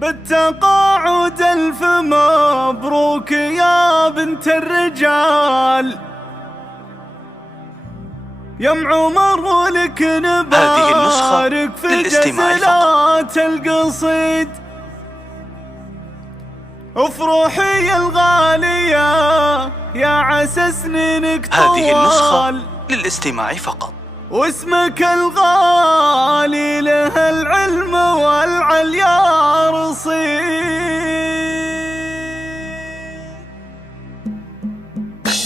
بالتقاعد ألف مبروك يا بنت الرجال، يا ام عمر ولك نبارك في جزلات القصيد. افرحي الغالية يا عسى سنينك طوال، هذه النسخة للاستماع فقط. واسمك الغالي له العلم والعليا رصيد.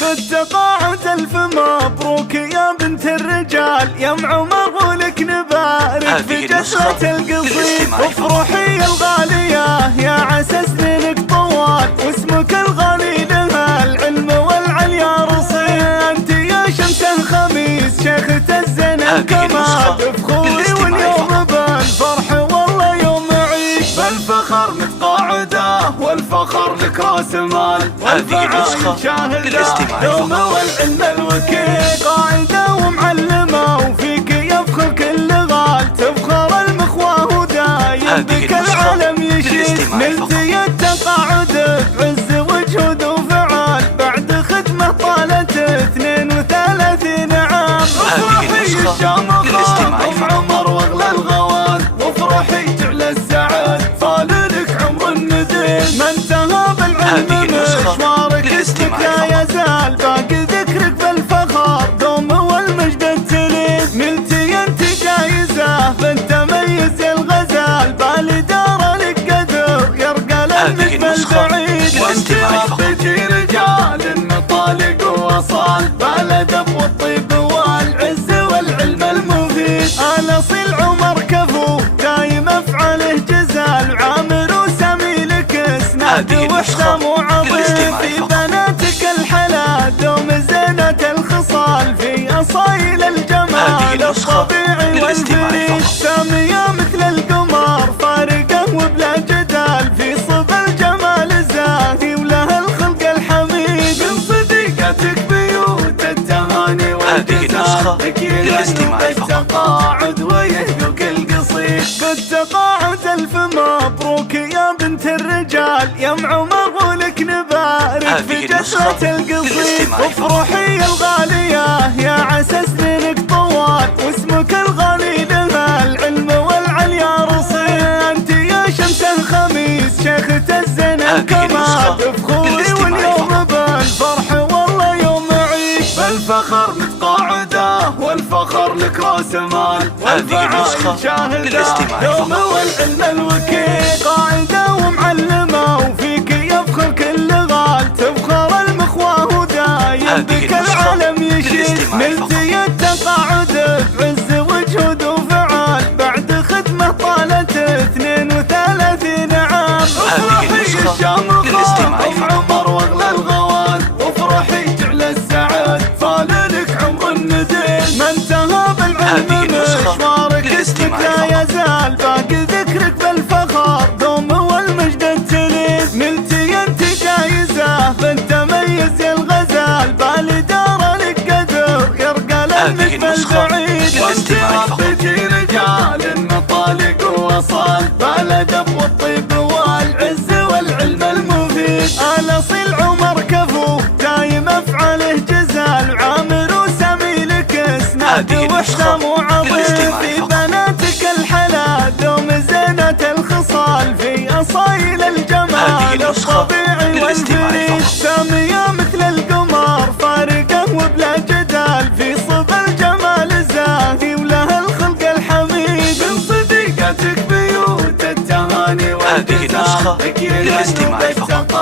بالتقاعد ألف مبروك يا بنت الرجال، يا ام عمر ولك نبارك في جسرة القصيد. افرحي الغالية يا عسى سنينك طوال، واسمك الغالي له العلم والعليا رصيد. انت يا شمس الخميس شيخة الزنا كما تفخري، واليوم بالفرح والله يوم عيد. بالفخر متقاعده والفخر لك راس مال، والفعال شاهده دوم والعلم الوكيل. قاعده ومعلمه وفيك يفخر كل غال، تفخر المخواه ودايم بك العالم يشيد. نلتي التقاعد بعز وجهود وفعال، بعد خدمه طالت 32 عام. افرحي الشامخه ام عمر واغلى الغوال، وافرحي تعلى السعاد فاللك عمر النديد. ما انتهى بالعلم مشوارك اسمك لا يزال، باقي ذكرك بالفخر دوم والمجد التليد. نلتي انت جايزه بالتميز يا الغزال، بالي دار لك قدر يرقى للنجم البعيد. وانت ربيتي رجال مطالق ووصال، بالادب والطيب والعز والعلم المفيد. الاصيل عمر كفو دايم افعاله جزال، عامر وسامي لك اسناد وحسام وعظيم. في بناتك الحلا دوم زينة الخصال، في اصايل الجمال الطبيعي والفريد. سامية مثل القمر فارقة وبلا جدال، في صب الجمال زاهي وله الخلق الحميد. من صديقتك بيوت التهاني والجزال، للاستماع بالتقاعد ويهدوك القصيد. بالتقاعد ألف مبروك يا بنت الرجال، يا ام عمر ولك نبارك في جسرة القصيد. افرحي الغالية يا عسى سنينك طوال، واسمك الغالي له العلم والعليا رصيد. انت يا شمس الخميس شيخة الزنا كما تفخري، واليوم بالفرح والله يوم عيد. بالفخر متقاعده والفخر لك راس مال، والفعال شاهده دوم والعلم الوكيل. قاعده ومعلمه وفيك يفخر كل غال، تفخر المخواه ودايم بك العالم يشيد. نلتي التقاعد بعز وجهود وفعال، بعد خدمه طالت 32 عام. افرحي الشامخه ام عمر واغلى الغوال، وافرحي تعلى السعاد فاللك عمر النديد. ما انتهى بالعلم مشوارك اسمك لا يزال، باقي ذكرك بالفخر دوم والمجد التليد. نلتي انت جايزه بالتميز يا الغزال، بالي دار لك قدر يرقى للنجم البعيد. وانت ربيتي رجال مطالق ووصال، بالادب والطيب والعز والعلم المفيد. الاصيل عمر كفو دايم افعاله جزال، عامر وسامي لك اسناد وحسام وعظيم. في بناتك الحلا دوم زينة الخصال، في اصايل الجمال الطبيعي والفريد. سامية مثل القمر فارقة وبلا جدال، في صب الجمال زاهي وله الخلق الحميد. من صديقتك بيوت التهاني والجزال، للاستماع فقط.